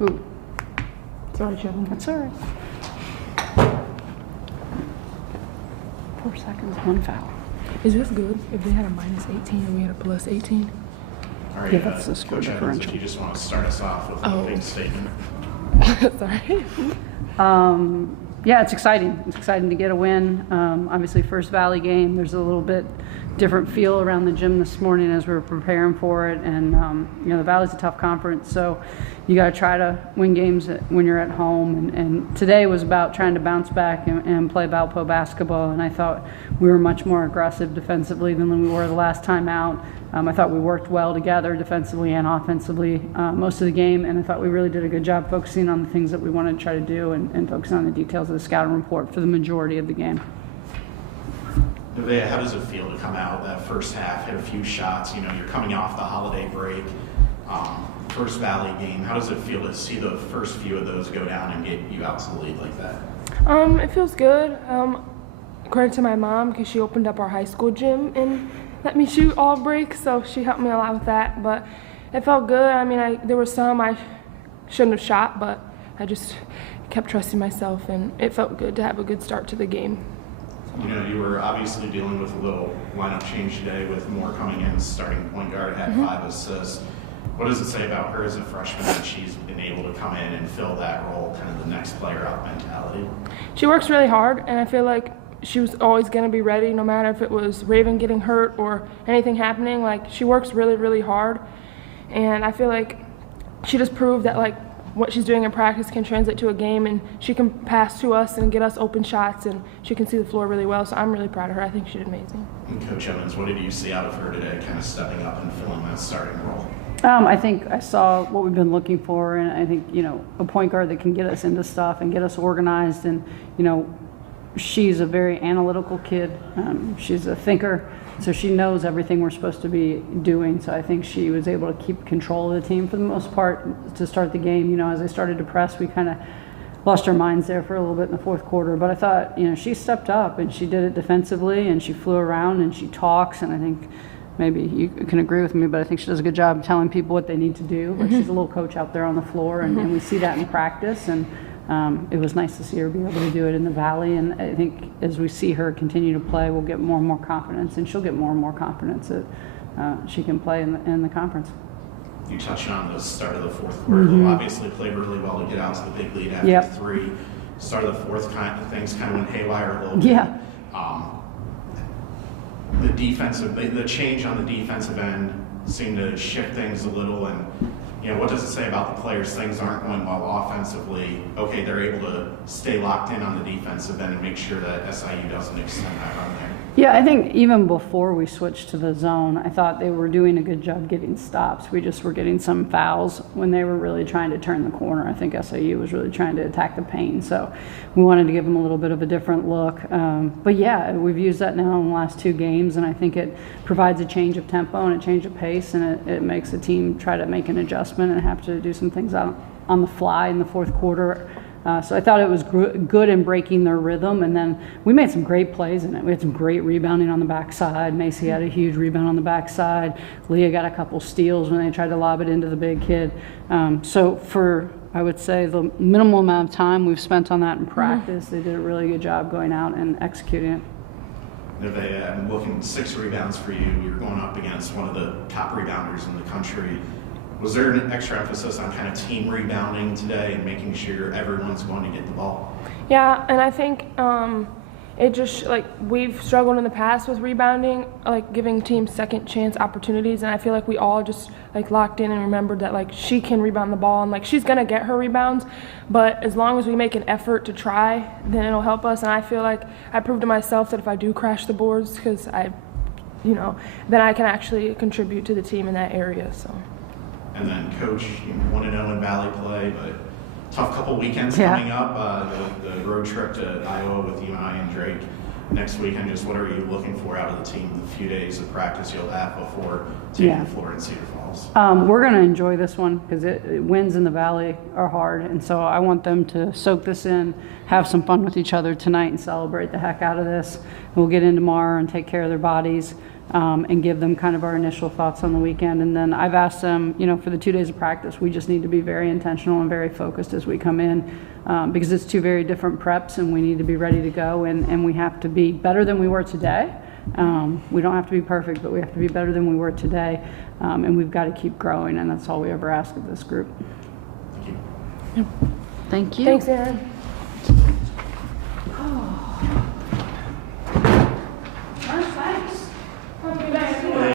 Ooh, Sorry, Kevin. that's all right. 4 seconds, 1 foul. Is this good if they had a minus 18 and we had a plus 18? All right, Yeah, that's the score Coach Evans, differential. if you just want to start us off with a big statement. Sorry. Yeah, it's exciting. It's exciting to get a win. Obviously, first Valley game, there's a little bit different feel around the gym this morning as we were preparing for it. And, the Valley's a tough conference, so you got to try to win games when you're at home. And today was about trying to bounce back and play Valpo basketball. And I thought we were much more aggressive defensively than we were the last time out. I thought we worked well together defensively and offensively most of the game, and I thought we really did a good job focusing on the things that we wanted to try to do and focusing on the details of the scouting report for the majority of the game. Nevaeh, how does it feel to come out that first half, hit a few shots? You're coming off the holiday break, first Valley game. How does it feel to see the first few of those go down and get you out to the lead like that? It feels good. Credit to my mom because she opened up our high school gym and let me shoot all breaks, so she helped me a lot with that. But it felt good. I mean, there were some I shouldn't have shot, but I just kept trusting myself, and it felt good to have a good start to the game. You were obviously dealing with a little lineup change today with Moore coming in, starting point guard, had 5 assists. What does it say about her as a freshman that she's been able to come in and fill that role, kind of the next player up mentality? She works really hard, and I feel like she was always going to be ready no matter if it was Raven getting hurt or anything happening. Like, she works really, really hard, and I feel like she just proved that, like, what she's doing in practice can translate to a game, and she can pass to us and get us open shots, and she can see the floor really well, so I'm really proud of her. I think she did amazing. And Coach Evans, what did you see out of her today, kind of stepping up and filling that starting role? I think I saw what we've been looking for, and I think, a point guard that can get us into stuff and get us organized. And, she's a very analytical kid. She's a thinker, so she knows everything we're supposed to be doing. So I think she was able to keep control of the team for the most part to start the game. As they started to press, we kind of lost our minds there for a little bit in the fourth quarter. But I thought, she stepped up and she did it defensively, and she flew around and she talks, and I think maybe you can agree with me, but I think she does a good job telling people what they need to do. But she's a little coach out there on the floor, and we see that in practice. And it was nice to see her be able to do it in the Valley. And I think as we see her continue to play, we'll get more and more confidence, and she'll get more and more confidence that she can play in the conference. You touched on the start of the fourth quarter. Though obviously played really well to get out to the big lead after 3. Start of the fourth, things kind of went haywire a little bit. Yeah. The change on the defensive end seemed to shift things a little, and what does it say about the players? Things aren't going well offensively. Okay, they're able to stay locked in on the defensive end and make sure that SIU doesn't extend that run there. Yeah, I think even before we switched to the zone, I thought they were doing a good job getting stops. We just were getting some fouls when they were really trying to turn the corner. I think SIU was really trying to attack the paint, so we wanted to give them a little bit of a different look. But yeah, we've used that now in the last 2 games, and I think it provides a change of tempo and a change of pace, and it makes the team try to make an adjustment and have to do some things on the fly in the fourth quarter. So I thought it was good in breaking their rhythm, and then we made some great plays in it. We had some great rebounding on the backside. Macy had a huge rebound on the backside. Leah got a couple steals when they tried to lob it into the big kid. So for, I would say, the minimal amount of time we've spent on that in practice, they did a really good job going out and executing it. Nevaeh, I'm looking 6 rebounds for you. You're going up against one of the top rebounders in the country. Was there an extra emphasis on kind of team rebounding today and making sure everyone's going to get the ball? Yeah, and I think it just, like, we've struggled in the past with rebounding, like giving teams second chance opportunities, and I feel like we all just like locked in and remembered that, like, she can rebound the ball, and like she's gonna get her rebounds, but as long as we make an effort to try, then it'll help us. And I feel like I proved to myself that if I do crash the boards, because then I can actually contribute to the team in that area. So. And then, Coach, you want to know in Valley play, but tough couple weekends coming up. The road trip to Iowa with UNI and Drake next weekend. Just what are you looking for out of the team? The few days of practice you'll have before taking the floor in Cedar Falls. We're going to enjoy this one because wins in the Valley are hard, and so I want them to soak this in, have some fun with each other tonight, and celebrate the heck out of this. We'll get in tomorrow and take care of their bodies. and give them kind of our initial thoughts on the weekend. And then I've asked them, for the 2 days of practice, we just need to be very intentional and very focused as we come in, because it's 2 very different preps, and we need to be ready to go, and we have to be better than we were today. We don't have to be perfect, but we have to be better than we were today, and we've got to keep growing, and that's all we ever ask of this group. Thank you. Thank you. Thanks, Aaron.